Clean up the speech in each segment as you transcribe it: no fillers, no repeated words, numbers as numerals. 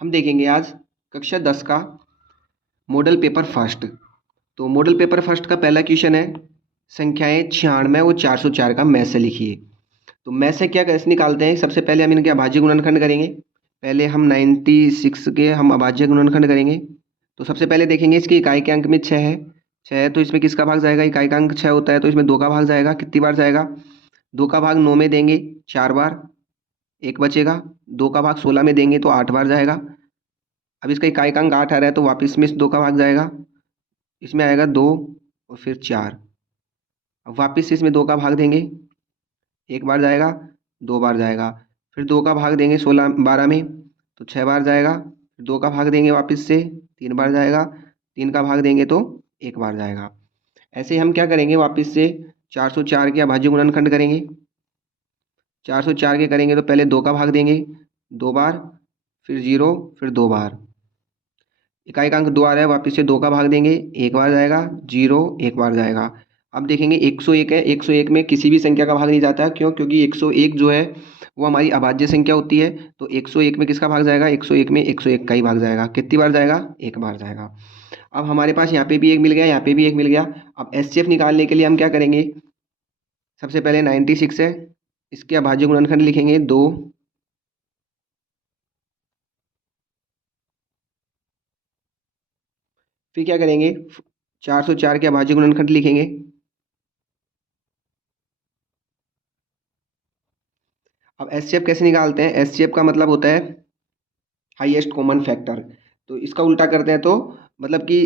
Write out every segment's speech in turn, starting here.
हम देखेंगे आज कक्षा 10 का मॉडल पेपर फर्स्ट। तो मॉडल पेपर फर्स्ट का पहला क्वेश्चन है संख्याएं 96 और 404 का मैथ से लिखिए। तो मैथ से क्या कैसे निकालते हैं, सबसे पहले हम इनके अभाज्य गुणनखंड करेंगे। पहले हम 96 के हम अभाज्य गुणनखंड करेंगे। तो सबसे पहले देखेंगे इसकी इकाई के अंक में 6 है। 6 है तो इसमें किसका भाग जाएगा, इकाई का अंक 6 होता है तो इसमें 2 का भाग जाएगा। कितनी बार जाएगा, 2 का भाग 9 में देंगे 4 बार, 1 बचेगा। 2 का भाग 16 में देंगे तो 8 बार जाएगा। अब इसका इकाई का अंक 8 आ रहा है तो वापस में इस 2 का भाग जाएगा, इसमें आएगा 2 और फिर 4। अब वापस इसमें 2 का भाग देंगे, 1 बार जाएगा, 2 बार जाएगा। फिर 2 का भाग देंगे 12 में तो 6 बार जाएगा। फिर 2 का भाग देंगे वापस से 3 बार जाएगा। 3 का भाग देंगे तो 1 बार जाएगा। ऐसे ही हम क्या करेंगे, वापस से 404 के अभाज्य गुणनखंड करेंगे। 404 के करेंगे तो पहले 2 का भाग देंगे 2 बार, फिर 0, फिर 2 बार। इकाई का अंक 2 आ रहा है, वापस से 2 का भाग देंगे, 1 बार जाएगा, 0, 1 बार जाएगा। अब देखेंगे 101 है, 101 में किसी भी संख्या का भाग नहीं जाता है। क्यों? क्योंकि 101 जो है वो हमारी अभाज्य संख्या होती है। तो 101 में किसका भाग जाएगा, 101 में 101 का ही भाग जाएगा। कितनी बार जाएगा, 1 बार जाएगा। अब हमारे पास यहाँ पे भी 1 मिल गया, यहाँ पे भी 1 मिल गया। अब एचसीएफ निकालने के लिए हम क्या करेंगे, सबसे पहले 96 है, इसके अभाज्य गुणनखंड लिखेंगे 2। फिर क्या करेंगे, 404 के अभाज्य गुणनखंड लिखेंगे। अब एचसीएफ कैसे निकालते हैं, एचसीएफ का मतलब होता है हाईएस्ट कॉमन फैक्टर। तो इसका उल्टा करते हैं तो मतलब कि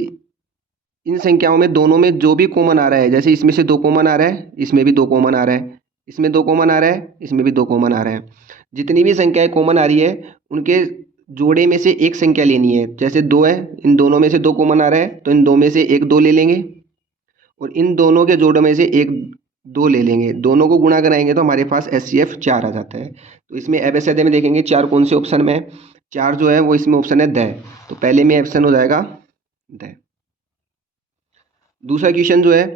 इन संख्याओं में दोनों में जो भी कॉमन आ रहा है, जैसे इसमें से 2 कॉमन आ रहा है, इसमें भी 2 कॉमन आ रहा है, इसमें 2 कॉमन आ रहा है, इसमें भी 2 कॉमन आ रहा है। जितनी भी संख्याएं कॉमन आ रही है उनके जोड़े में से एक संख्या लेनी है। जैसे 2 है, इन दोनों में से 2 कॉमन आ रहा है तो इन 2 में से एक 2 ले लेंगे और इन दोनों के जोड़ों में से एक 2 ले लेंगे। दोनों को गुणा कराएंगे तो हमारे पास एचसीएफ 4 आ जाता है। तो इसमें एबीसीडी में देखेंगे 4 कौन से ऑप्शन में है, 4 जो है वो इसमें ऑप्शन है द। तो पहले में ऑप्शन हो जाएगा द। दूसरा क्वेश्चन जो है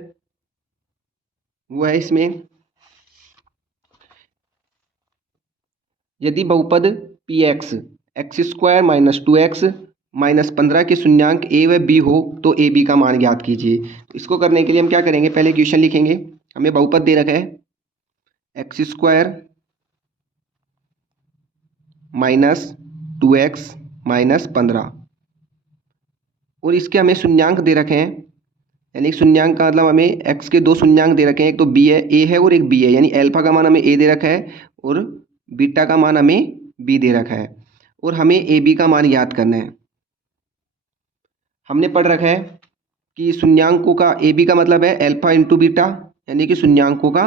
वो है इसमें, यदि बहुपद P x x square minus 2x minus 15 के शून्यांक ए व बी हो तो ए बी का मान ज्ञात कीजिए। तो इसको करने के लिए हम क्या करेंगे, पहले क्वेश्चन लिखेंगे। हमें बहुपद दे रखा है x square minus 2x minus 15 और इसके हमें शून्यांक दे रखे हैं। यानी शून्यांक का मतलब हमें x के 2 शून्यांक दे रखे हैं, एक तो b है, a है और एक b है। यानी अल्फा का मान हमें a दे रखा है और बीटा का मान हमें b दे रखा है और हमें ए बी का मान याद करना है। हमने पढ़ रखा है कि शून्यांकों का ए बी का मतलब है अल्फा इंटू बीटा, यानी कि शून्यांकों का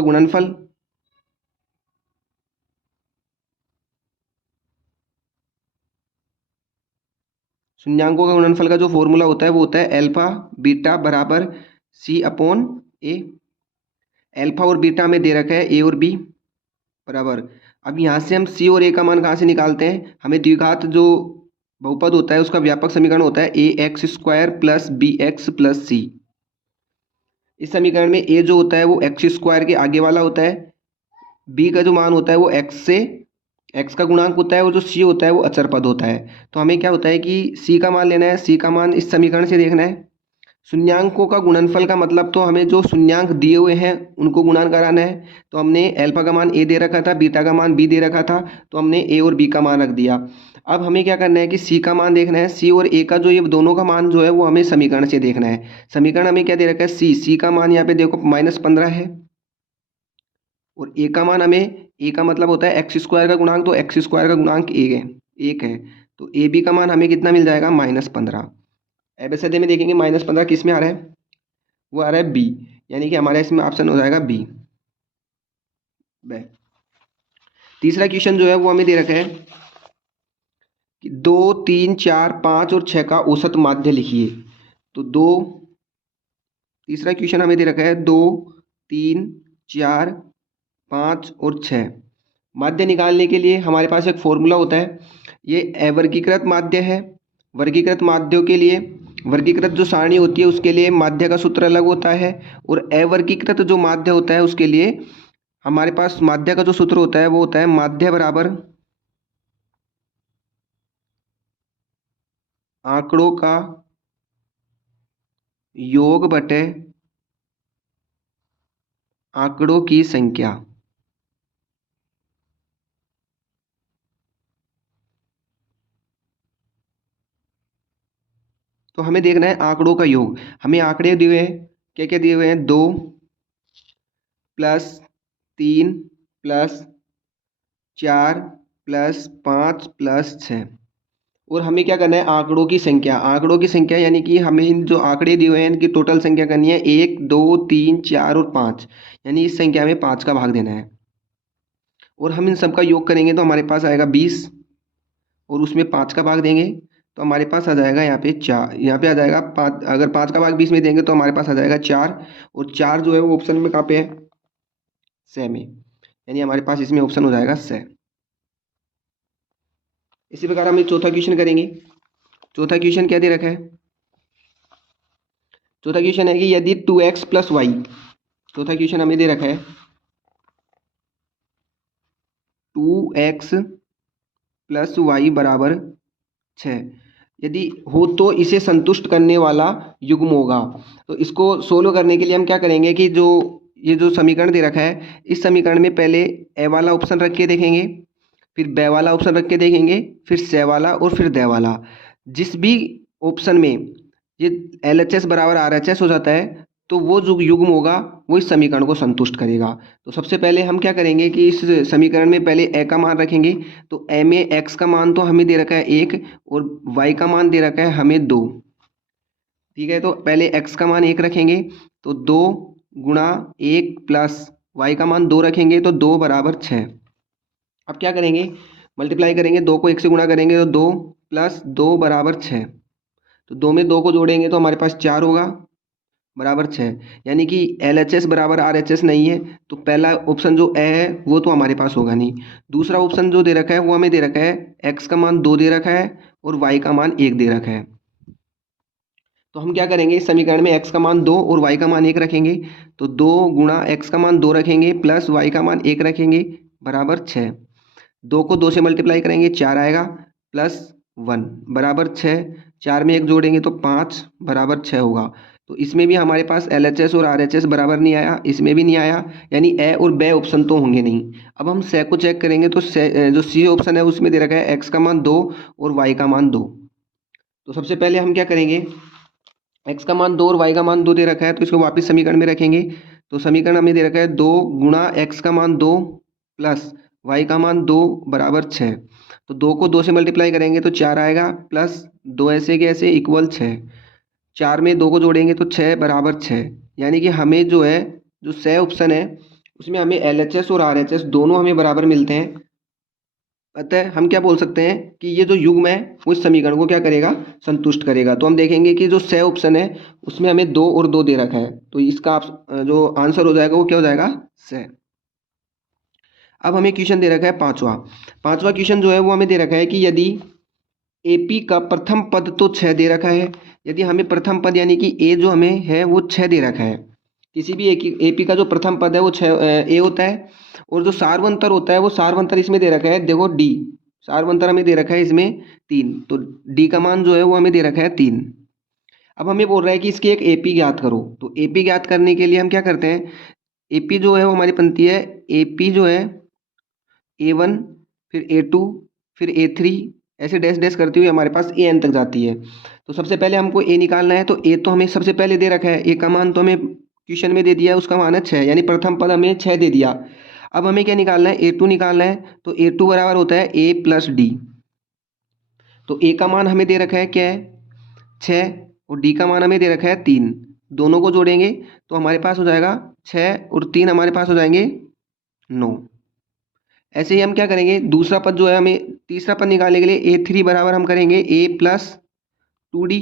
गुणनफल। शून्यांकों का गुणनफल का जो फॉर्मूला होता है वो होता है अल्फा बीटा बराबर सी अपॉन ए। अल्फा और बीटा में दे रखा है ए और बी बराबर। अब यहाँ से हम सी और ए का मान कहाँ से निकालते हैं, हमें द्विघात जो बहुपद होता है उसका व्यापक समीकरण होता है A X square plus B X plus C. इस समीकरण में ए जो होता है वो एक्स स्क्वायर के आगे वाला होता है, बी का जो मान होता है वो एक्स का गुणांक होता है और जो सी होता है वो अचर पद होता है। तो हमें क्या होता है कि सी का मान लेना है। सी का मान इस समीकरण से देखना है। शून्यांकों का गुणनफल का मतलब तो हमें जो शून्यांक दिए हुए हैं उनको गुणन कराना है। तो हमने अल्फा का मान ए दे रखा था, बीटा का मान बी दे रखा था, तो हमने ए और बी का मान रख दिया। अब हमें क्या करना है कि सी का मान देखना है। सी और ए का जो ये दोनों का मान जो है वो हमें समीकरण से देखना है। समीकरण हमें क्या दे रखा है, सी का मान यहाँ पे देखो -15 है और ए का मान हमें, ए का मतलब होता है एक्स स्क्वायर का गुणांक, तो एक्स स्क्वायर का गुणांक एक है। तो ए बी का मान हमें कितना मिल जाएगा, -15। एबीसीडी में देखेंगे -15 किस में आ रहा है, वो आ रहा है बी, यानी कि हमारा इसमें ऑप्शन हो जाएगा बी। तीसरा क्वेश्चन जो है वो हमें दे रखा है कि 2, 3, 4, 5 और 6 का औसत माध्य लिखिए। तो तीसरा क्वेश्चन हमें दे रखा है 2, 3, 4, 5 और 6। माध्य निकालने के लिए हमारे पास एक फॉर्मूला होता है। ये अवर्गीकृत माध्य है। वर्गीकृत माध्यों के लिए, वर्गीकृत जो सारणी होती है उसके लिए माध्य का सूत्र अलग होता है और अवर्गीकृत जो माध्य होता है उसके लिए हमारे पास माध्य का जो सूत्र होता है वो होता है माध्य बराबर आंकड़ों का योग बटे आंकड़ों की संख्या। तो हमें देखना है आंकड़ों का योग। हमें आंकड़े दिए हुए हैं, क्या क्या दिए हुए हैं, 2 प्लस 3 प्लस 4 प्लस 5 प्लस 6। और हमें क्या करना है, आंकड़ों की संख्या। आंकड़ों की संख्या यानी कि हमें इन जो आंकड़े दिए हुए हैं इनकी टोटल संख्या करनी है, 1 2 3 4 और 5, यानी इस संख्या में 5 का भाग देना है। और हम इन सब का योग करेंगे तो हमारे पास आएगा 20, और उसमें 5 का भाग देंगे तो हमारे पास आ जाएगा यहाँ पे 4, यहाँ पे आ जाएगा 5। अगर 5 का भाग 20 में देंगे तो हमारे पास आ जाएगा 4, और 4 जो है वो ऑप्शन में कहाँ पे है, से में, यानी हमारे पास इसमें ऑप्शन हो जाएगा से। इसी प्रकार हम चौथा क्वेश्चन करेंगे। चौथा क्वेश्चन क्या दे रखा है, चौथा क्वेश्चन है कि यदि 2x प्लस वाई, चौथा क्वेश्चन हमें दे रखा है 2x प्लस वाई बराबर 6, यदि हो तो इसे संतुष्ट करने वाला युग्म होगा। तो इसको सोल्व करने के लिए हम क्या करेंगे कि जो ये जो समीकरण दे रखा है, इस समीकरण में पहले ए वाला ऑप्शन रख के देखेंगे, फिर बे वाला ऑप्शन रख के देखेंगे, फिर से वाला और फिर दे वाला। जिस भी ऑप्शन में ये LHS बराबर RHS हो जाता है तो वो जो युग्म होगा वो इस समीकरण को संतुष्ट करेगा। तो सबसे पहले हम क्या करेंगे कि इस समीकरण में पहले ए का मान रखेंगे। तो ए में एक्स का मान तो हमें दे रखा है 1 और वाई का मान दे रखा है हमें 2। ठीक है, तो पहले एक्स का मान 1 रखेंगे तो 2 गुणा 1 प्लस वाई का मान 2 रखेंगे तो 2 बराबर 6। अब क्या करेंगे, मल्टीप्लाई करेंगे, 2 को 1 से गुणा करेंगे तो 2 प्लस 2 बराबर 6। तो 2 में 2 को जोड़ेंगे तो हमारे पास 4 होगा बराबर 6, यानी कि LHS बराबर RHS नहीं है। तो पहला ऑप्शन जो ए है वो तो हमारे पास होगा नहीं। दूसरा ऑप्शन जो दे रखा है वो हमें दे रखा है एक्स का मान 2 दे रखा है और वाई का मान 1 दे रखा है। तो हम क्या करेंगे, इस समीकरण में एक्स का मान 2 और वाई का मान 1 रखेंगे। तो 2 गुणा एक्स का मान 2 रखेंगे प्लस वाई का मान 1 रखेंगे बराबर 6। 2 को 2 से मल्टीप्लाई करेंगे 4 आएगा प्लस 1 बराबर 6। 4 में 1 जोड़ेंगे तो 5 बराबर 6 होगा। तो इसमें भी हमारे पास LHS और RHS बराबर नहीं आया, इसमें भी नहीं आया, यानी ए और बे ऑप्शन तो होंगे नहीं। अब हम से को चेक करेंगे तो जो सी ऑप्शन है उसमें दे रखा है एक्स का मान 2 और वाई का मान 2। तो सबसे पहले हम क्या करेंगे, एक्स का मान 2 और वाई का मान 2 दे रखा है तो इसको वापस समीकरण में रखेंगे। तो समीकरण हमें दे रखा है 2 गुणा एक्स का मान 2 प्लस वाई का मान 2 बराबर 6। तो 2 को 2 से मल्टीप्लाई करेंगे तो 4 आएगा प्लस 2 ऐसे के ऐसे इक्वल 6। 4 में 2 को जोड़ेंगे तो 6 बराबर 6, यानी कि हमें जो है जो से ऑप्शन है उसमें हमें LHS और RHS दोनों हमें बराबर मिलते हैं। अतः हम क्या बोल सकते हैं कि ये जो युग्म है वो इस समीकरण को क्या करेगा, संतुष्ट करेगा। तो हम देखेंगे कि जो से ऑप्शन है उसमें हमें 2 और 2 दे रखा है, तो इसका जो आंसर हो जाएगा वो क्या हो जाएगा, से। अब हमें क्वेश्चन दे रखा है पांचवा क्वेश्चन जो है वो हमें दे रखा है कि यदि AP का प्रथम पद तो 6 दे रखा है, यदि हमें प्रथम पद यानी कि ए जो हमें है वो 6 दे रखा है, किसी भी AP का जो प्रथम पद है वो 6 ए होता है, और जो सार्वंतर होता है वो सार्वंतर इसमें दे रखा है, देखो डी, सार्वंतर हमें दे रखा है इसमें 3। तो डी का मान जो है वो हमें दे रखा है 3। अब हमें बोल रहा है कि इसकी एक AP ज्ञात करो। तो AP ज्ञात करने के लिए हम क्या करते हैं, AP जो है वो हमारी बनती है, AP जो है A1 फिर A2 फिर A3, ऐसे डैश डैश करती हुई हमारे पास AN तक जाती है। तो सबसे पहले हमको A निकालना है, तो A तो हमें सबसे पहले दे रखा है, A का मान तो हमें क्वेश्चन में दे दिया है, उसका मान है 6, यानी प्रथम पद हमें 6 दे दिया। अब हमें क्या निकालना है, A2 निकालना है। तो A2 बराबर होता है A प्लस डी। तो A का मान हमें दे रखा है क्या है, 6, और D का मान हमें दे रखा है 3। दोनों को जोड़ेंगे तो हमारे पास हो जाएगा 6 और 3 हमारे पास हो जाएंगे 9। ऐसे ही हम क्या करेंगे, दूसरा पद जो है हमें तीसरा पद निकालने के लिए A3 बराबर हम करेंगे A प्लस 2D।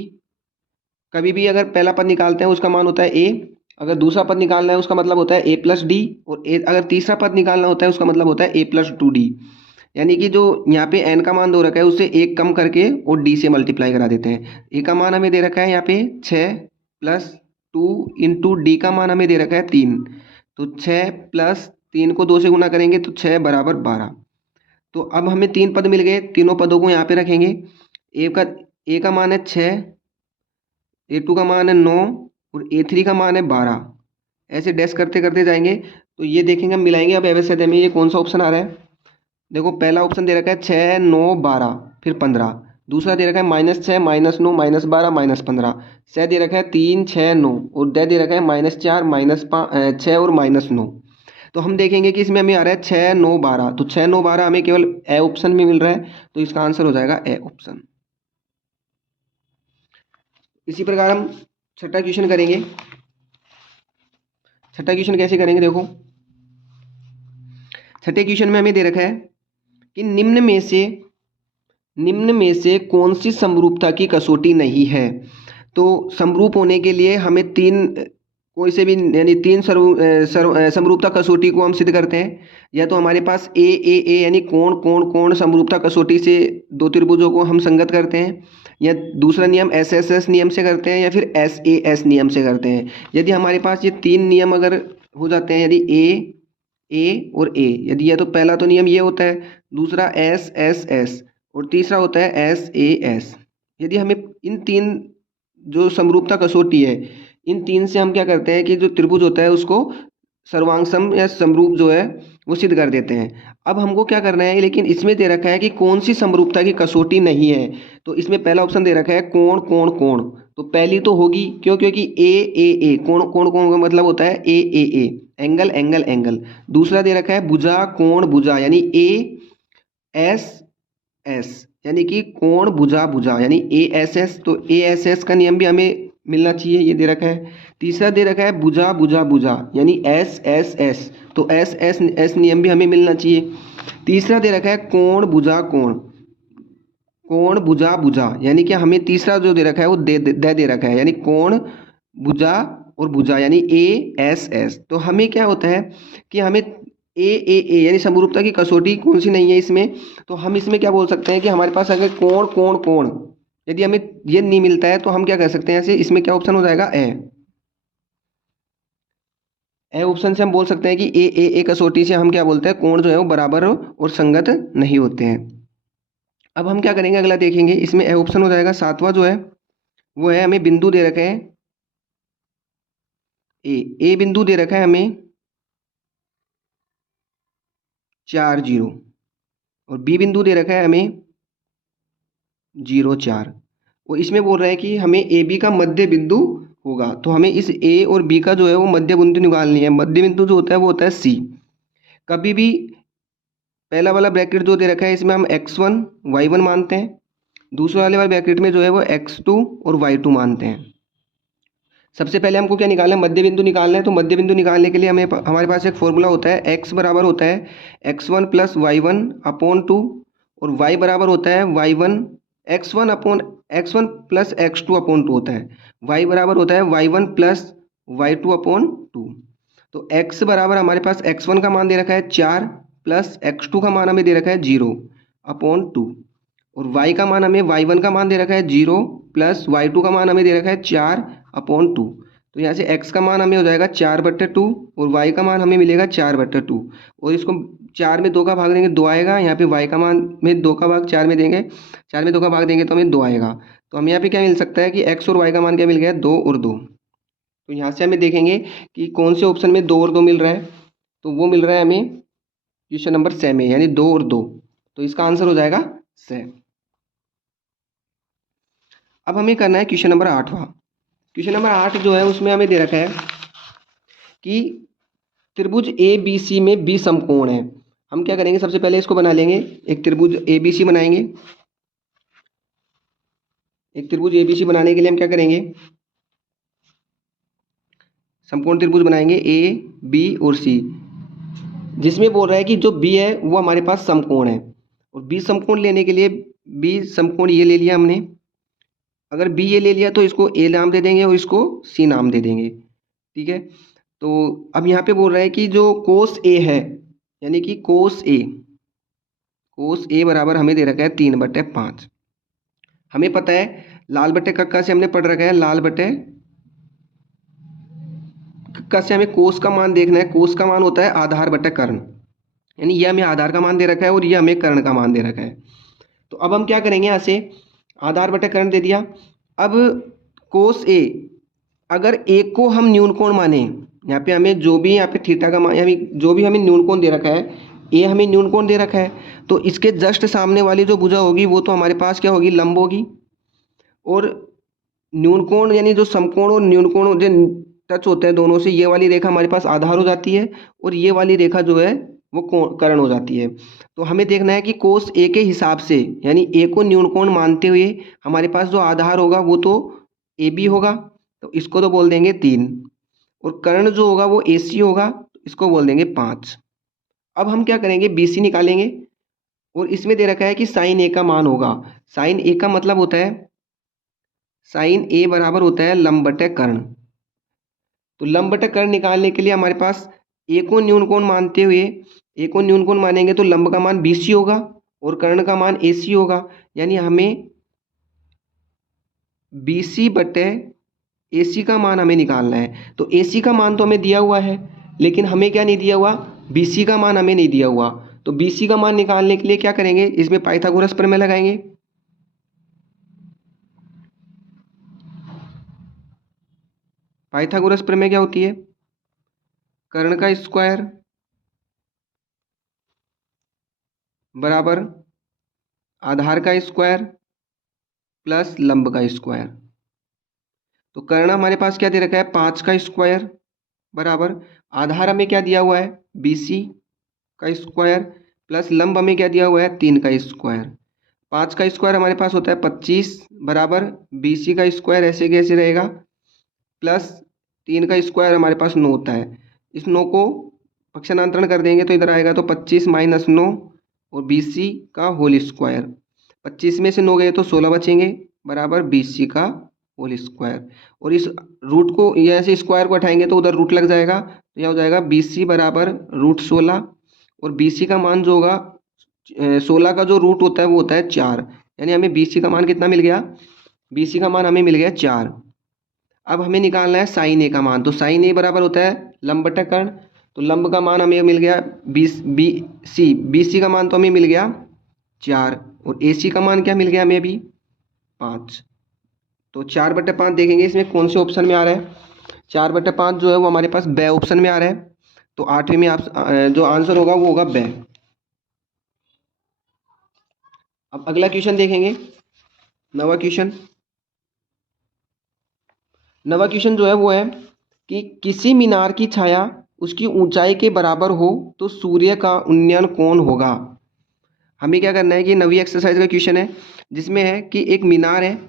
कभी भी अगर पहला पद निकालते हैं उसका मान होता है A, अगर दूसरा पद निकालना है उसका मतलब होता है A प्लस डी, और अगर तीसरा पद निकालना होता है उसका मतलब होता है A प्लस 2D। यानी कि जो यहाँ पे n का मान दो रखा है उससे 1 कम करके और d से मल्टीप्लाई करा देते हैं। a का मान हमें दे रखा है यहाँ पे 6 प्लस 2 इंटू डी का मान हमें दे रखा है 3। तो 6 प्लस 3 को 2 से गुना करेंगे तो 6 बराबर 12। तो अब हमें 3 पद मिल गए, तीनों पदों को यहाँ पे रखेंगे। a का ए का मान है 6, A2 का मान है 9 और A3 का मान है 12। ऐसे डैश करते करते जाएंगे तो ये देखेंगे, हम मिलाएंगे अब एवरेज में ये कौन सा ऑप्शन आ रहा है। देखो पहला ऑप्शन दे रखा है 6 9 12 फिर 15। दूसरा दे रखा है -6 -9 -12 -15। से दे रखा है 3 6 9 और दे रखा है -4 -6 और -9। तो हम देखेंगे कि इसमें हमें आ रहा है 6 9 12। तो 6 9 12 हमें केवल ए ऑप्शन में मिल रहा है, तो इसका आंसर हो जाएगा ए ऑप्शन। इसी प्रकार हम छठा क्वेश्चन करेंगे। छठा क्वेश्चन कैसे करेंगे, देखो छठे क्वेश्चन में हमें दे रखा है कि निम्न में से कौन सी समरूपता की कसौटी नहीं है। तो समरूप होने के लिए हमें तीन कोई से भी यानी तीन समरूपता कसौटी को हम सिद्ध करते हैं। या तो हमारे पास ए यानी कोण कोण कोण समरूपता कसौटी से दो त्रिभुजों को हम संगत करते हैं, या दूसरा नियम एस नियम से करते हैं, या फिर एस नियम से करते हैं। यदि हमारे पास ये तीन नियम अगर हो जाते हैं, यदि ए और ए, यदि यह तो पहला तो नियम ये होता है, दूसरा एस और तीसरा होता है एस। यदि हमें इन तीन जो समरूपता कसौटी है, इन तीन से हम क्या करते हैं कि जो त्रिभुज होता है उसको सर्वांग सम या समरूप जो है वो सिद्ध कर देते हैं। अब हमको क्या करना है, लेकिन इसमें दे रखा है कि कौन सी समरूपता की कसौटी नहीं है। तो इसमें पहला ऑप्शन दे रखा है कोण कोण कोण। तो पहली तो होगी, क्यों? क्योंकि ए कोण कोण कोण का मतलब होता है ए एंगल एंगल एंगल। दूसरा दे रखा है भुजा कोण भुजा, यानी एस यानी कि कोण भुजा भुजा यानी एस। तो एस का नियम भी हमें मिलना चाहिए, ये दे रखा है। तीसरा दे रखा है भुजा भुजा भुजा यानी एस। तो एस नियम भी हमें मिलना चाहिए। तीसरा दे रखा है कोण भुजा कोण भुजा भुजा यानी कि हमें तीसरा जो दे रखा है वो दे रखा है, यानी कोण भुजा और भुजा यानी एस। तो हमें क्या होता है कि हमें ए यानी समरूपता की कसौटी कौन सी नहीं है इसमें। तो हम इसमें क्या बोल सकते हैं कि हमारे पास अगर कोण कोण कोण यदि हमें ये नहीं मिलता है तो हम क्या कर सकते हैं, ऐसे इसमें क्या ऑप्शन हो जाएगा ए ऑप्शन से हम बोल सकते हैं कि ए कसौटी से हम क्या बोलते हैं, कोण जो है वो बराबर और संगत नहीं होते हैं। अब हम क्या करेंगे, अगला देखेंगे। इसमें ए ऑप्शन हो जाएगा। सातवां जो है वो है, हमें बिंदु दे रखे हैं ए बिंदु दे रखा है हमें 4 0 और बी बिंदु दे रखा है हमें 0 4। और इसमें बोल रहा है कि हमें ए बी का मध्य बिंदु होगा। तो हमें इस ए और बी का जो है वो मध्य बिंदु निकालनी है। मध्य बिंदु जो होता है वो होता है सी। कभी भी पहला वाला ब्रैकेट जो दे रखा है इसमें हम x1 y1 मानते हैं, दूसरे वाले ब्रैकेट में जो है वो x2 और y2 मानते हैं। सबसे पहले हमको क्या निकालना है, मध्य बिंदु निकालना है। तो मध्य बिंदु निकालने के लिए हमारे पास एक फॉर्मूला होता है, x बराबर होता है x1 प्लस y1/2 और y बराबर होता है y1 x1 प्लस x2/2 होता है। y बराबर होता है y1 प्लस y2/2। तो x बराबर हमारे पास x1 का मान दे रखा है 4 प्लस x2 का मान हमें दे रखा है 0/2 और y का मान हमें y1 का मान दे रखा है 0 प्लस y2 का मान हमें दे रखा है 4/2। तो यहाँ से x का मान हमें हो जाएगा 4/2 और y का मान हमें मिलेगा 4/2 और इसको 4 में 2 का भाग देंगे 2 आएगा। यहाँ पे y का मान में 2 का भाग 4 में देंगे, 4 में 2 का भाग देंगे तो हमें 2 आएगा। तो हमें यहाँ पे क्या मिल सकता है कि x और y का मान क्या मिल गया, 2 और 2। तो यहाँ से हमें देखेंगे कि कौन से ऑप्शन में 2 और 2 मिल रहा है। तो वो मिल रहा है हमें क्वेश्चन नंबर 6 में, यानी 2 और 2। तो इसका आंसर हो जाएगा 6। अब हमें करना है क्वेश्चन नंबर 8वां। क्वेश्चन नंबर 8 जो है उसमें हमें दे रखा है कि त्रिभुज ए बी सी में बी समकोण है। हम क्या करेंगे, सबसे पहले इसको बना लेंगे। एक त्रिभुज ए बी सी बनाएंगे। एक त्रिभुज ए बी सी बनाने के लिए हम क्या करेंगे, समकोण त्रिभुज बनाएंगे ए बी और सी, जिसमें बोल रहा है कि जो बी है वो हमारे पास समकोण है। और बी समकोण लेने के लिए बी समकोण ये ले लिया हमने। अगर बी ये ले लिया तो इसको ए नाम दे देंगे और इसको सी नाम दे देंगे, ठीक है। तो अब यहाँ पे बोल रहा है कि जो कोस ए है, यानी कि कोस ए बराबर हमें दे रखा है 3/5। हमें पता है लाल बटे कक्का से हमने पढ़ रखा है, लाल बटे कक्का से हमें कोस का मान देखना है। कोस का मान होता है आधार बटे कर्ण, यानी ये हमें आधार का मान दे रखा है और ये हमें कर्ण का मान दे रखा है। तो अब हम क्या करेंगे, यहाँ से आधार बटे कर्ण दे दिया। अब कोस ए, अगर ए को हम न्यून कोण माने, यहाँ पे हमें जो भी यहाँ पे थीटा का मान, हमें जो भी हमें न्यून कोण दे रखा है, ए हमें न्यून कोण दे रखा है, तो इसके जस्ट सामने वाली जो भुजा होगी वो तो हमारे पास क्या होगी, लंब होगी। और न्यून कोण यानी जो समकोण और न्यून कोण जो टच होते हैं दोनों से, ये वाली रेखा हमारे पास आधार हो जाती है और ये वाली रेखा जो है वो कर्ण हो जाती है। तो हमें देखना है कि कोस ए के हिसाब से, यानी ए को न्यून कोण मानते हुए हमारे पास जो आधार होगा वो तो ए बी होगा, तो इसको तो बोल देंगे 3। और कर्ण जो होगा वो ए सी होगा, तो इसको बोल देंगे 5। अब हम क्या करेंगे, बी सी निकालेंगे। और इसमें दे रखा है कि साइन ए का मान होगा। साइन ए का मतलब होता है, साइन ए बराबर होता है लंब बटे कर्ण। तो लंब बटे कर्ण निकालने के लिए हमारे पास ए को न्यून कोण मानते हुए, ए को न्यून कोण मानेंगे तो लंब का मान बी सी होगा और कर्ण का मान ए सी होगा। यानी हमें बी सी बटे ए सी का मान हमें निकालना है। तो ए सी का मान तो हमें दिया हुआ है, लेकिन हमें क्या नहीं दिया हुआ, बी सी का मान हमें नहीं दिया हुआ। तो बी सी का मान निकालने के लिए क्या करेंगे, इसमें पाइथागोरस प्रमेय लगाएंगे। पाइथागोरस प्रमेय क्या होती है, कर्ण का स्क्वायर बराबर आधार का स्क्वायर प्लस लंब का स्क्वायर। तो कर्ण हमारे पास क्या दे रखा है, 5 का स्क्वायर बराबर आधार हमें क्या दिया हुआ है, बी सी का स्क्वायर प्लस लंब हमें क्या दिया हुआ है, 3 का स्क्वायर। 5 का स्क्वायर हमारे पास होता है 25 बराबर बी सी का स्क्वायर ऐसे कैसे रहेगा, प्लस 3 का स्क्वायर हमारे पास 9 होता है। इस 9 को पक्षांतरण कर देंगे तो इधर आएगा, तो 25 माइनस 9 और बी सी का होल स्क्वायर। 25 में से 9 गए तो 16 बचेंगे बराबर बी सी का होल स्क्वायर। और इस रूट को यहाँ से स्क्वायर को हटाएंगे तो उधर रूट लग जाएगा, तो यह हो जाएगा बी सी बराबर रूट 16। और बी सी का मान जो होगा 16 का जो रूट होता है वो होता है 4। यानी हमें बी सी का मान कितना मिल गया, बी सी का मान हमें मिल गया 4। अब हमें निकालना है साइन ए का मान। तो साइन ए बराबर होता है लंब बटे कर्ण। तो लंब का मान हमें मिल गया बी सी का मान तो हमें मिल गया 4 और ए सी का मान क्या मिल गया हमें अभी 5। तो 4/5 देखेंगे इसमें कौन से ऑप्शन में आ रहा है। 4/5 जो है वो हमारे पास ब ऑप्शन में आ रहा है। तो 8वें में आप जो आंसर होगा वो होगा ब। अब अगला क्वेश्चन देखेंगे, नवा क्वेश्चन। नवा क्वेश्चन जो है वो है कि किसी मीनार की छाया उसकी ऊंचाई के बराबर हो तो सूर्य का उन्नयन कोण होगा। हमें क्या करना है कि नवी एक्सरसाइज का क्वेश्चन है, जिसमें है कि एक मीनार है,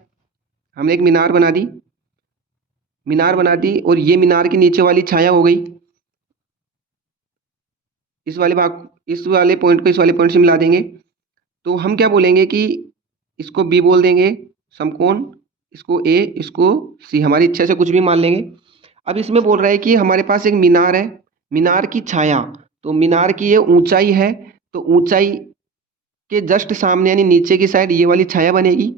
हमने एक मीनार बना दी, और ये मीनार के नीचे वाली छाया हो गई। इस वाले भाग, इस वाले पॉइंट को इस वाले पॉइंट से मिला देंगे तो हम क्या बोलेंगे कि इसको बी बोल देंगे समकोण, इसको ए, इसको सी, हमारी इच्छा से कुछ भी मान लेंगे। अब इसमें बोल रहा है कि हमारे पास एक मीनार है, मीनार की छाया, तो मीनार की ये ऊंचाई है, तो ऊंचाई के जस्ट सामने यानी नीचे की साइड ये वाली छाया बनेगी।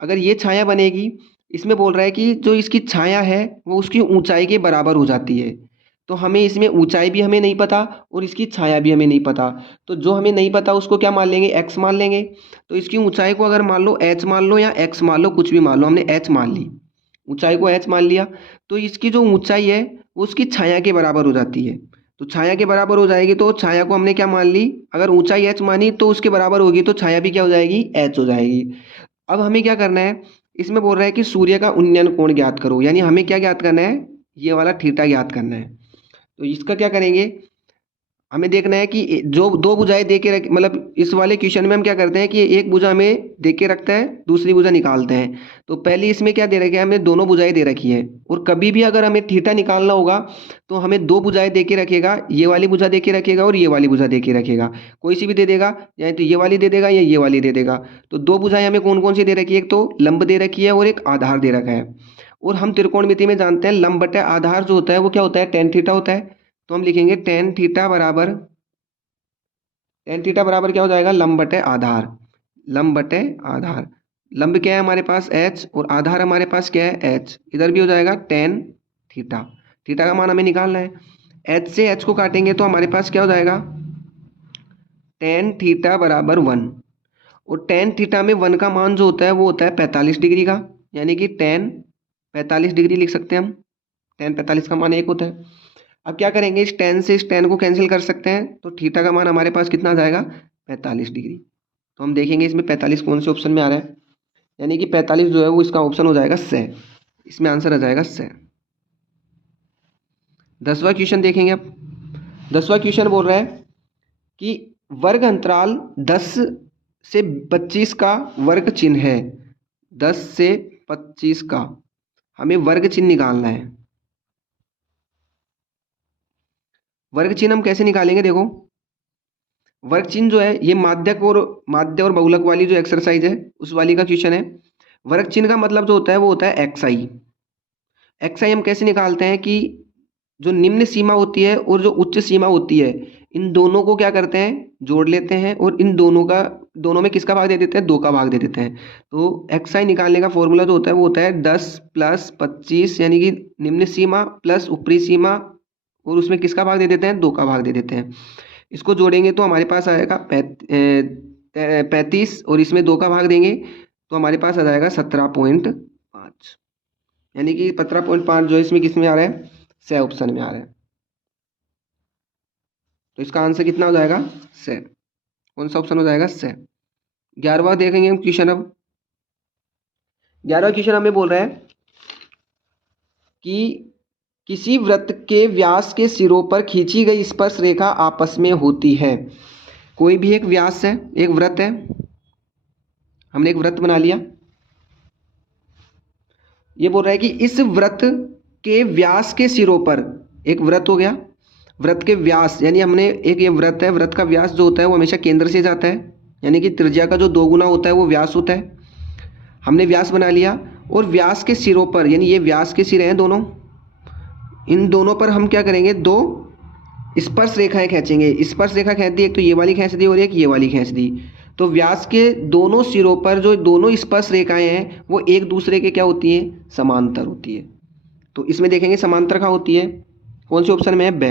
अगर ये छाया बनेगी, इसमें बोल रहा है कि जो इसकी छाया है वो उसकी ऊंचाई के बराबर हो जाती है। तो हमें इसमें ऊंचाई भी हमें नहीं पता और इसकी छाया भी हमें नहीं पता, तो जो हमें नहीं पता उसको क्या मान लेंगे, एक्स मान लेंगे। तो इसकी ऊंचाई को अगर मान लो एच मान लो या एक्स मान लो, कुछ भी मान लो, हमने एच मान ली, ऊंचाई को एच मान लिया, तो इसकी जो ऊंचाई है वो उसकी छाया के बराबर हो जाती है। तो छाया के बराबर हो जाएगी, तो छाया को हमने क्या मान ली, अगर ऊंचाई एच मानी तो उसके बराबर होगी, तो छाया भी क्या हो जाएगी, एच हो जाएगी। अब हमें क्या करना है, इसमें बोल रहा है कि सूर्य का उन्नयन कोण ज्ञात करो, यानी हमें क्या ज्ञात करना है, ये वाला थीटा ज्ञात करना है। तो इसका क्या करेंगे, हमें देखना है कि जो दो भुजाएं दे के रख, मतलब इस वाले क्वेश्चन में हम क्या करते हैं कि एक भुजा हमें दे के रखता है, दूसरी भुजा निकालते हैं। तो पहले इसमें क्या दे रखा है, हमें दोनों भुजाएं दे रखी है, और कभी भी अगर हमें थीटा निकालना होगा तो हमें दो भुजाएं दे के रखेगा, ये वाली भुजा दे के रखेगा और ये वाली भुजा दे के रखेगा, कोई सी भी दे देगा, या तो ये वाली दे देगा या ये वाली दे देगा। तो दो भुजाएं हमें कौन कौन सी दे रखी है, एक तो लंब दे रखी है और एक आधार दे रखा है। और हम त्रिकोणमिति में जानते हैं लंब बटे आधार जो होता है वो क्या होता है, टेन थीटा होता है। तो हम लिखेंगे टेन थीटा बराबर क्या हो जाएगा, लंब बटे आधार। लंब बटे आधार, लंब क्या है हमारे पास एच और आधार हमारे पास क्या है एच, इधर भी हो जाएगा टेन थीटा। थीटा का मान हमें निकालना है, एच से एच को काटेंगे तो हमारे पास क्या हो जाएगा, टेन थीटा बराबर 1। और टेन थीटा में 1 का मान जो होता है वो होता है 45 डिग्री का, यानी कि टेन 45 डिग्री लिख सकते हैं हम। टेन 45 का मान 1 होता है। अब क्या करेंगे, इस टेन से इस टेन को कैंसिल कर सकते हैं, तो थीटा का मान हमारे पास कितना आ जाएगा, 45 डिग्री। तो हम देखेंगे इसमें 45 कौन से ऑप्शन में आ रहा है, यानी कि 45 जो है वो इसका ऑप्शन हो जाएगा से। इसमें आंसर आ जाएगा से। 10वां क्वेश्चन देखेंगे अब। 10वां क्वेश्चन बोल रहा है कि वर्ग अंतराल 10 से 25 का वर्ग चिन्ह है। 10 से 25 का हमें वर्ग चिन्ह निकालना है। वर्ग चिन्ह हम कैसे निकालेंगे, देखो वर्ग चिन्ह जो है ये माध्य और बहुलक वाली जो एक्सरसाइज है उस वाली का क्वेश्चन है। वर्ग चिन्ह का मतलब जो होता है वो होता है एक्स आई। एक्स आई हम कैसे निकालते हैं कि जो निम्न सीमा होती है और जो उच्च सीमा होती है, इन दोनों को क्या करते हैं, जोड़ लेते हैं और इन दोनों में किसका भाग दे देते हैं, 2 का भाग दे देते हैं। तो एक्स आई निकालने का फॉर्मूला जो होता है वो होता है 10 प्लस 25, यानी कि निम्न सीमा प्लस ऊपरी सीमा, और उसमें किसका भाग दे देते हैं, 2 का भाग दे देते हैं। इसको जोड़ेंगे तो हमारे पास आएगा 35, और इसमें 2 का भाग देंगे तो हमारे पास आ जाएगा 17.5, यानी कि 17.5 जो है इसमें किस में आ रहा है, से ऑप्शन में आ रहा है। तो इसका आंसर कितना हो जाएगा, से। कौन सा ऑप्शन हो जाएगा, से। 11वां देखेंगे हम क्वेश्चन अब। 11वां क्वेश्चन हमें बोल रहा है कि किसी वृत्त के व्यास के सिरों पर खींची गई स्पर्श रेखा आपस में होती है। कोई भी एक व्यास है, एक वृत्त है, हमने एक वृत्त बना लिया। ये बोल रहा है कि इस वृत्त के व्यास के सिरों पर, एक वृत्त हो गया, वृत्त के व्यास यानी हमने एक, ये वृत्त है, वृत्त का व्यास जो होता है वो हमेशा केंद्र से जाता है, यानी कि त्रिज्या का जो 2 गुना होता है वो व्यास होता है। हमने व्यास बना लिया और व्यास के सिरों पर, यानी ये व्यास के सिरे हैं दोनों, इन दोनों पर हम क्या करेंगे, 2 स्पर्श रेखाएं खींचेंगे। स्पर्श रेखा खींच दी, एक तो ये वाली खींच दी और एक ये वाली खींच दी। तो व्यास के दोनों सिरों पर जो दोनों स्पर्श रेखाएं हैं वो एक दूसरे के क्या होती है, समांतर होती है। तो इसमें देखेंगे समांतर का होती है, कौन से ऑप्शन में है, ब,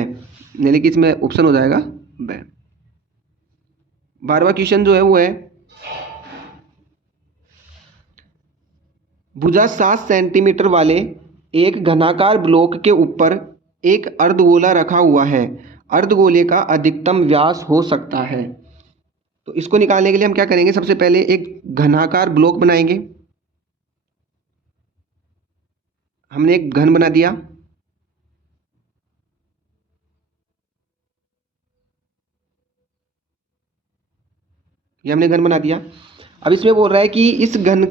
यानी कि इसमें ऑप्शन हो जाएगा ब। 12वां क्वेश्चन जो है वो है, भुजा 7 सेंटीमीटर वाले एक घनाकार ब्लॉक के ऊपर एक अर्धगोला रखा हुआ है। अर्धगोले का अधिकतम व्यास हो सकता है। तो इसको निकालने के लिए हम क्या करेंगे, सबसे पहले एक घनाकार ब्लॉक बनाएंगे। हमने एक घन बना दिया, ये हमने घन बना दिया। अब इसमें बोल रहा है कि इस घन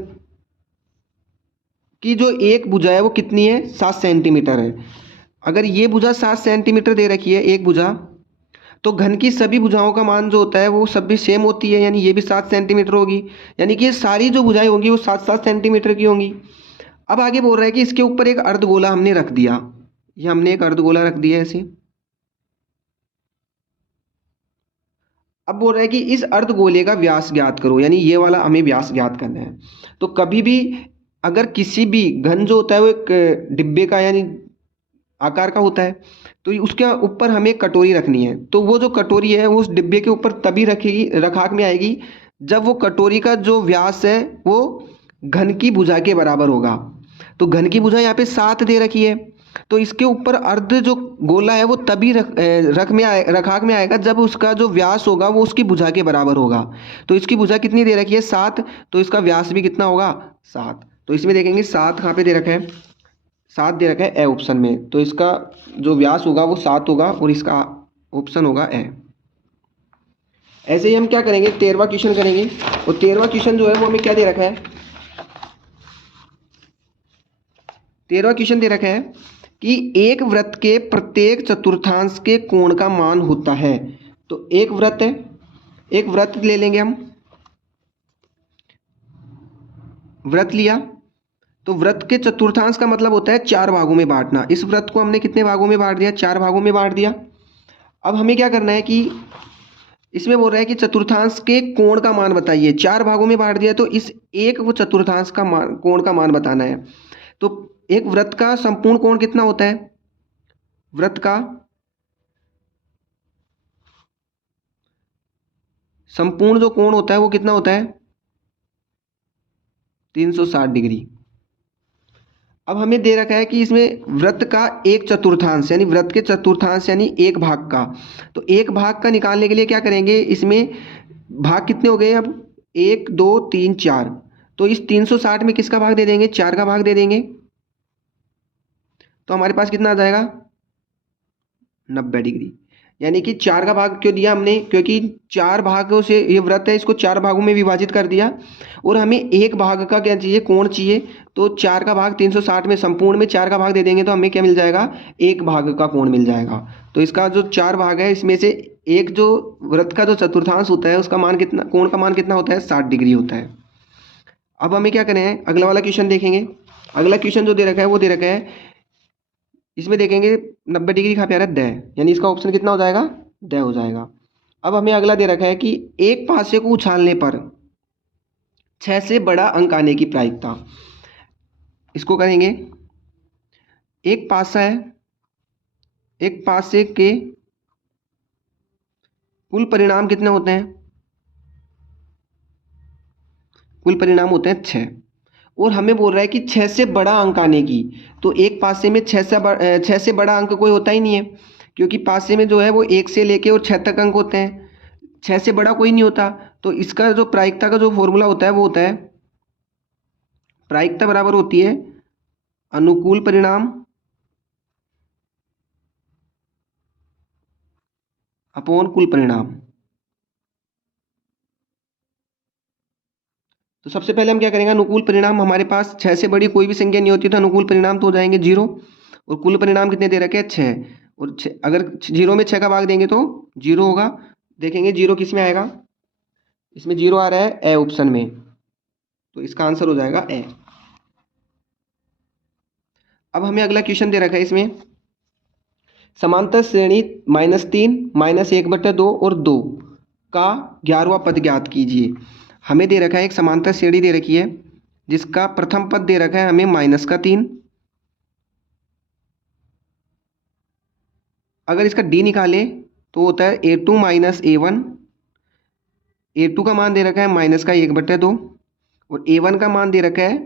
की जो एक भुजा है वो कितनी है, 7 सेंटीमीटर है। अगर ये भुजा 7 सेंटीमीटर दे रखी है, एक भुजा, तो घन की सभी भुजाओं का मान जो होता है वो सब भी सेम होती है, यानी ये भी 7 सेंटीमीटर होगी, यानी कि ये सारी जो भुजाएं होंगी वो 7-7 सेंटीमीटर की होंगी। अब आगे बोल रहा है कि इसके ऊपर एक अर्धगोला हमने रख दिया, ये हमने एक अर्धगोला रख दिया ऐसे। अब बोल रहा है कि इस अर्धगोले का व्यास ज्ञात करो, यानी ये वाला हमें व्यास ज्ञात करना है। तो कभी भी अगर किसी भी घन जो होता है वो एक डिब्बे का यानी आकार का होता है, तो उसके ऊपर हमें कटोरी रखनी है। तो वो जो कटोरी है वो उस डिब्बे के ऊपर तभी रखेगी, रखाक में आएगी, जब वो कटोरी का जो व्यास है वो घन की भुजा के बराबर होगा। तो घन की भुजा यहाँ पे 7 दे रखी है, तो इसके ऊपर अर्ध जो गोला है वो तभी रखाक में आएगा जब उसका जो व्यास होगा वो उसकी भुजा के बराबर होगा। तो इसकी भुजा कितनी दे रखी है, 7, तो इसका व्यास भी कितना होगा, 7। तो इसमें देखेंगे 7 कहाँ पे दे रखा है, 7 दे रखा है ए ऑप्शन में, तो इसका जो व्यास होगा वो 7 होगा और इसका ऑप्शन होगा ए। ऐसे ही हम क्या करेंगे, 13वां क्वेश्चन करेंगे। और 13वां क्वेश्चन जो है वो हमें क्या दे रखा है, 13वां क्वेश्चन दे रखा है कि एक वृत्त के प्रत्येक चतुर्थांश के कोण का मान होता है। तो एक वृत्त है, एक वृत्त ले लेंगे हम, वृत्त लिया, तो वृत्त के चतुर्थांश का मतलब होता है 4 भागों में बांटना। इस वृत्त को हमने कितने भागों में बांट दिया, 4 भागों में बांट दिया। अब हमें क्या करना है कि इसमें बोल रहा है कि चतुर्थांश के कोण का मान बताइए। 4 भागों में बांट दिया तो इस एक वो चतुर्थांश का मान, कोण का मान बताना है। तो एक वृत्त का संपूर्ण कोण कितना होता है, वृत्त का संपूर्ण जो कोण होता है वो कितना होता है, 360 डिग्री। अब हमें दे रखा है कि इसमें वृत्त का एक चतुर्थांश यानी वृत्त के चतुर्थांश यानी एक भाग का, तो एक भाग का निकालने के लिए क्या करेंगे, इसमें भाग कितने हो गए अब, 1 2 3 4, तो इस 360 में किसका भाग दे देंगे, 4 का भाग दे देंगे, तो हमारे पास कितना आ जाएगा 90 डिग्री। यानी कि 4 का भाग क्यों दिया हमने, क्योंकि 4 भागों से ये वृत्त है, इसको 4 भागों में विभाजित कर दिया और हमें एक भाग का क्या चाहिए, कोण चाहिए, तो 4 का भाग 360 में संपूर्ण में 4 का भाग दे देंगे तो हमें क्या मिल जाएगा, एक भाग का कोण मिल जाएगा। तो इसका जो 4 भाग है इसमें से एक जो वृत्त का जो चतुर्थांश होता है उसका मान कितना, कोण का मान कितना होता है, 60 डिग्री होता है। अब हमें क्या करें है, अगला वाला क्वेश्चन देखेंगे। अगला क्वेश्चन जो दे रखा है वो दे रखा है, इसमें देखेंगे 90 डिग्री का प्यारा द, यानी इसका ऑप्शन कितना हो जाएगा, द हो जाएगा। अब हमें अगला दे रखा है कि एक पासे को उछालने पर 6 से बड़ा अंक आने की प्रायिकता। इसको करेंगे, एक पासा है, एक पासे के कुल परिणाम कितने होते हैं, कुल परिणाम होते हैं 6, और हमें बोल रहा है कि 6 से बड़ा अंक आने की, तो एक पासे में 6 से बड़ा अंक कोई होता ही नहीं है, क्योंकि पासे में जो है वो 1 से लेके और 6 तक अंक होते हैं, 6 से बड़ा कोई नहीं होता। तो इसका जो प्रायिकता का जो फॉर्मूला होता है वो होता है, प्रायिकता बराबर होती है अनुकूल परिणाम अपॉन कुल परिणाम। तो सबसे पहले हम क्या करेंगे, अनुकूल परिणाम, हमारे पास 6 से बड़ी कोई भी संख्या नहीं होती तो अनुकूल परिणाम तो हो जाएंगे 0, और कुल परिणाम कितने दे रखे हैं 6, और अगर 0 में 6 का भाग देंगे तो 0 होगा। देखेंगे 0 किस में आएगा, इसमें 0 आ रहा है ए ऑप्शन में, तो इसका आंसर हो जाएगा ए। अब हमें अगला क्वेश्चन दे रखा है, इसमें समांतर श्रेणी -3 -1/2 और 2 का 11वां पद ज्ञात कीजिए। हमें दे रखा है एक समांतर श्रेणी दे रखी है जिसका प्रथम पद दे रखा है हमें -3। अगर इसका डी निकाले तो होता है a2 - a1। a2 का मान दे रखा है -1/2 और a1 का मान दे रखा है,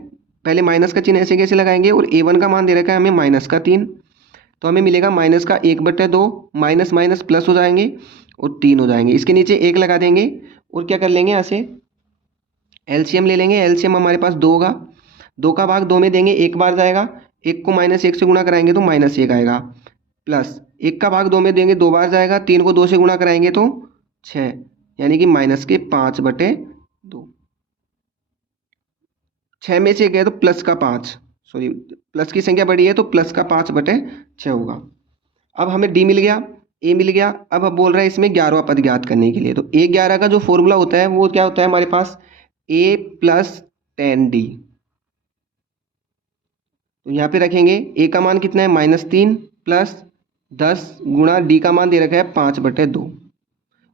पहले माइनस का चिन्ह ऐसे कैसे लगाएंगे, और a1 का मान दे रखा है हमें -3, तो हमें मिलेगा -1/2, माइनस माइनस प्लस हो जाएंगे और 3 हो जाएंगे। इसके नीचे 1 लगा देंगे और क्या कर लेंगे, यहाँ से एलसीएम ले लेंगे। एलसीएम हमारे पास 2 होगा, 2 का भाग 2 में देंगे, 1 बार जाएगा, 1 को -1 से गुणा कराएंगे तो -1 आएगा, प्लस 1 का भाग 2 में देंगे, 2 बार जाएगा, 3 को 2 से गुणा कराएंगे तो 6, यानी कि -5/2। 6 में से गए तो प्लस का 5, सॉरी प्लस की संख्या बड़ी है तो प्लस का 5/6 होगा। अब हमें डी मिल गया, ए मिल गया। अब बोल रहा है इसमें 11वां पद ज्ञात करने के लिए, तो A11 का जो फॉर्मूला होता है वो क्या होता है हमारे पास, a + 10d। तो यहाँ पे रखेंगे a का मान कितना है -3 प्लस 10 गुणा d का मान दे रखा है 5/2,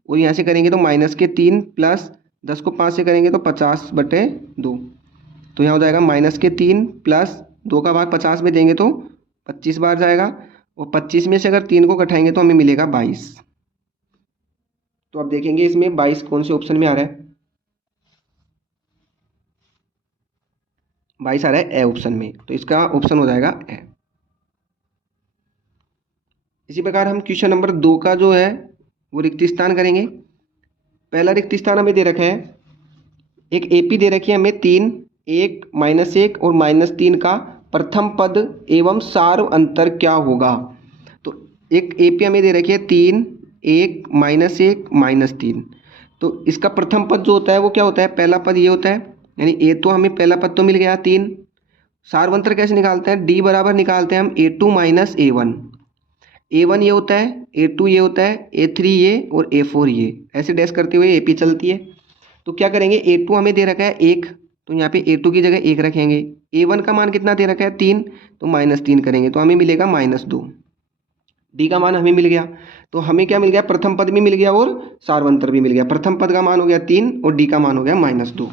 और यहाँ से करेंगे तो -3 प्लस 10 को 5 से करेंगे तो 50/2, तो यहाँ हो जाएगा -3 प्लस 2 का भाग 50 में देंगे तो 25 बार जाएगा, और 25 में से अगर 3 को घटाएंगे तो हमें मिलेगा 22। तो अब देखेंगे इसमें 22 कौन से ऑप्शन में आ रहा है, 22 आ रहा है ए ऑप्शन में, तो इसका ऑप्शन हो जाएगा ए। इसी प्रकार हम क्वेश्चन नंबर 2 का जो है वो रिक्त स्थान करेंगे। पहला रिक्त स्थान हमें दे रखा है, एक एपी दे रखी है हमें 3, 1 -1 और -3 का प्रथम पद एवं सार अंतर क्या होगा। तो एक एपी हमें दे रखी है 3, 1 -1 -3, तो इसका प्रथम पद जो होता है वो क्या होता है, पहला पद ये होता है, यानी ए तो हमें पहला पद तो मिल गया 3। सारवंतर कैसे निकालते हैं, डी बराबर निकालते हैं हम a2 - a1। a1 ये होता है, a2 ये होता है, a3 ये और a4 ये, ऐसे डैश करते हुए एपी चलती है। तो क्या करेंगे, a2 हमें दे रखा है 1, तो यहाँ पे a2 की जगह 1 रखेंगे। a1 का मान कितना दे रखा है 3, तो -3 करेंगे तो हमें मिलेगा -2। डी का मान हमें मिल गया, तो हमें क्या मिल गया, प्रथम पद भी मिल गया और सारवंतर भी मिल गया। प्रथम पद का मान हो गया 3 और डी का मान हो गया -2।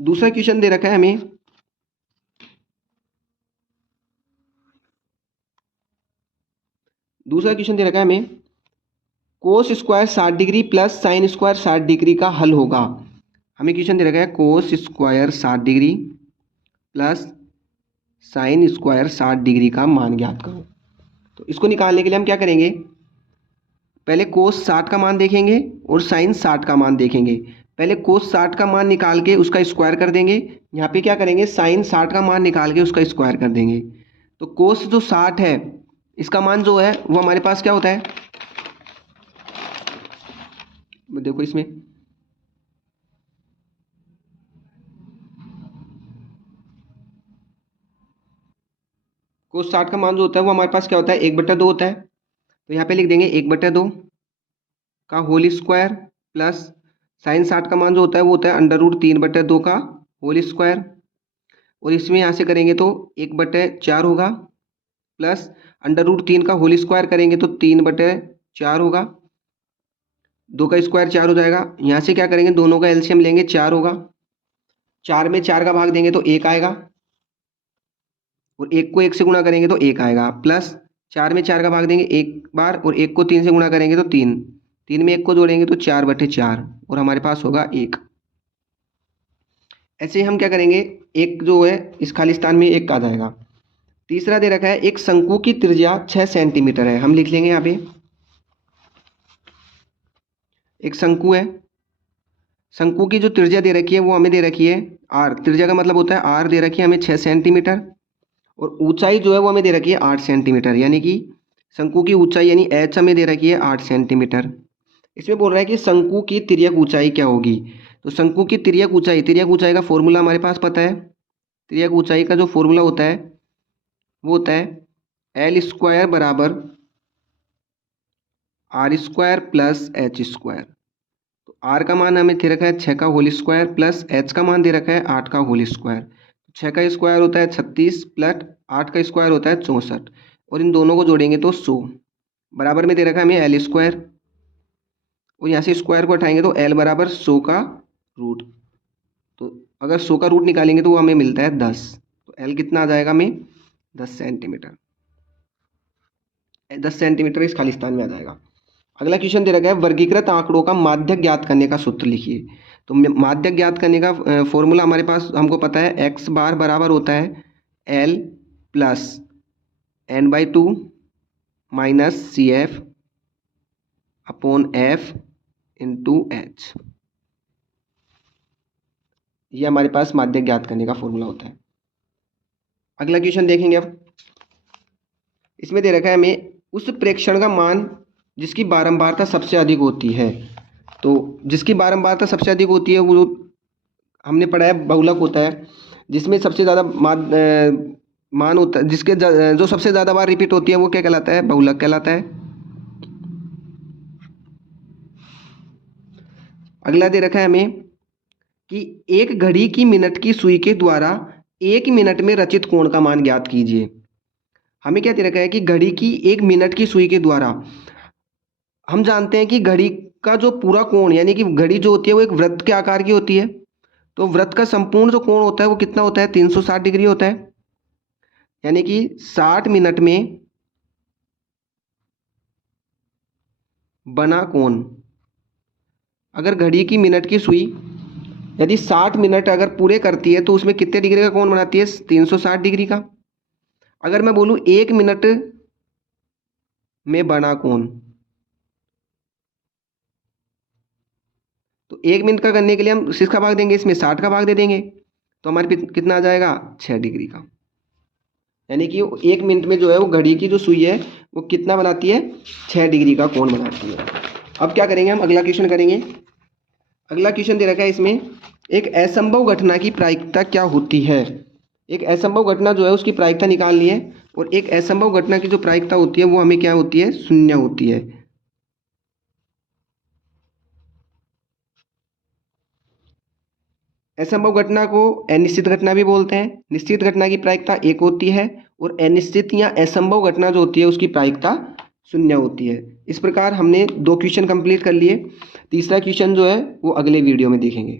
दूसरा क्वेश्चन दे रखा है हमें, दूसरा क्वेश्चन दे रखा है हमें, cos square 60 degree plus sine square 60 degree का हल होगा। हमें क्वेश्चन दे रखा है cos square 60 degree plus sine square 60 degree का मान ज्ञात करो। तो इसको निकालने के लिए हम क्या करेंगे, पहले कोस 60 का मान देखेंगे और साइन 60 का मान देखेंगे। पहले कोस 60 का मान निकाल के उसका स्क्वायर कर देंगे, यहाँ पे क्या करेंगे साइन 60 का मान निकाल के उसका स्क्वायर कर देंगे। तो कोस जो 60 है इसका मान जो है वो हमारे पास क्या होता है, देखो इसमें कोस 60 का मान जो होता है वो हमारे पास क्या होता है 1/2 होता है। तो यहाँ पे लिख देंगे 1/2 का होल स्क्वायर प्लस साइन 60 का मान जो होता है वो होता है √3/2 का होल स्क्वायर, और इसमें यहाँ से करेंगे तो 1/4 होगा प्लस √3 का होल स्क्वायर करेंगे तो 3/4 होगा, 2 का स्क्वायर 4 हो जाएगा। यहाँ से क्या करेंगे दोनों का एलसीएम लेंगे 4 होगा, 4 में 4 का भाग देंगे तो 1 आएगा, और 1 को 1 से गुणा करेंगे तो 1 आएगा, प्लस 4 में 4 का भाग देंगे एक बार और 1 को 3 से गुणा करेंगे तो 3, 3 में 1 को जोड़ेंगे तो 4/4 और हमारे पास होगा 1। ऐसे हम क्या करेंगे, एक जो है इस खाली स्थान में 1 आ जाएगा। तीसरा दे रखा है एक शंकु की त्रिज्या 6 सेंटीमीटर है, हम लिख लेंगे यहाँ पे एक शंकु है, शंकु की जो त्रिज्या दे रखी है वो हमें दे रखी है r, त्रिज्या का मतलब होता है r दे रखी है हमें 6 सेंटीमीटर, और ऊंचाई जो है वो हमें दे रखी है 8 सेंटीमीटर, यानी कि शंकु की ऊंचाई यानी h हमें दे रखी है 8 सेंटीमीटर। इसमें बोल रहा है कि शंकु की तिर्यक ऊंचाई क्या होगी। तो शंकु की तिर्यक ऊंचाई का फॉर्मूला हमारे पास पता है, तिर्यक ऊंचाई का जो फॉर्मूला होता है वो होता है L स्क्वायर बराबर r² प्लस h²। तो r का मान हमें दे रखा है 6 का होल स्क्वायर प्लस h का मान दे रखा है 8 का होल स्क्वायर। 6 का स्क्वायर होता है 36 प्लस 8 का स्क्वायर होता है 64, और इन दोनों को जोड़ेंगे तो 100, बराबर में दे रखा है हमें L², और यहाँ से स्क्वायर को हटाएंगे तो L बराबर 100 का रूट। तो अगर 100 का रूट निकालेंगे तो वो हमें मिलता है 10, तो L कितना आ जाएगा हमें 10 सेंटीमीटर, 10 सेंटीमीटर इस खाली स्थान में आ जाएगा। अगला क्वेश्चन दे रखा है वर्गीकृत आंकड़ों का माध्यक ज्ञात करने का सूत्र लिखिए। तो माध्यक ज्ञात करने का फॉर्मूला हमारे पास हमको पता है x बार बराबर होता है L plus n/2 minus CF upon F into H, ये हमारे पास माध्यक ज्ञात करने का फॉर्मूला होता है। अगला क्वेश्चन देखेंगे अब, इसमें दे रखा है हमें उस प्रेक्षण का मान जिसकी बारंबारता सबसे अधिक होती है। तो जिसकी बारंबारता सबसे अधिक होती है वो हमने पढ़ा है बहुलक होता है, जिसमें सबसे ज़्यादा मान होता है, जिसके जो सबसे ज़्यादा बार रिपीट होती है वो क्या कहलाता है, बहुलक कहलाता है। अगला दे रखा है हमें कि एक घड़ी की मिनट की सुई के द्वारा 1 मिनट में रचित कोण का मान ज्ञात कीजिए। हमें क्या दे रखा है कि घड़ी की 1 मिनट की सुई के द्वारा, हम जानते हैं कि घड़ी का जो पूरा कोण यानी कि घड़ी जो होती है वो एक वृत्त के आकार की होती है, तो वृत्त का संपूर्ण जो कोण होता है वो कितना होता है 360 डिग्री होता है, यानी कि 60 मिनट में बना कोण। अगर घड़ी की मिनट की सुई यदि 60 मिनट अगर पूरे करती है तो उसमें कितने डिग्री का कोण बनाती है 360 डिग्री का। अगर मैं बोलूँ 1 मिनट में बना कोण, तो 1 मिनट का करने के लिए हम किसका भाग देंगे, इसमें 60 का भाग दे देंगे, तो हमारे कितना आ जाएगा 6 डिग्री का। यानी कि 1 मिनट में जो है वो घड़ी की जो सुई है वो कितना बनाती है 6 डिग्री का कोण बनाती है। अब क्या करेंगे हम, अगला क्वेश्चन करेंगे। अगला क्वेश्चन दे रखा है इसमें एक असंभव घटना की प्रायिकता क्या होती है। एक असंभव घटना जो है उसकी प्रायिकता निकालनी है, और एक असंभव घटना की जो प्रायिकता होती है वो हमें क्या होती है 0 होती है। असंभव घटना को अनिश्चित घटना भी बोलते हैं। निश्चित घटना की प्रायिकता 1 होती है, और अनिश्चित या असंभव घटना जो होती है उसकी प्रायिकता 0 होती है। इस प्रकार हमने 2 क्वेश्चन कंप्लीट कर लिए। तीसरा क्वेश्चन जो है वो अगले वीडियो में देखेंगे।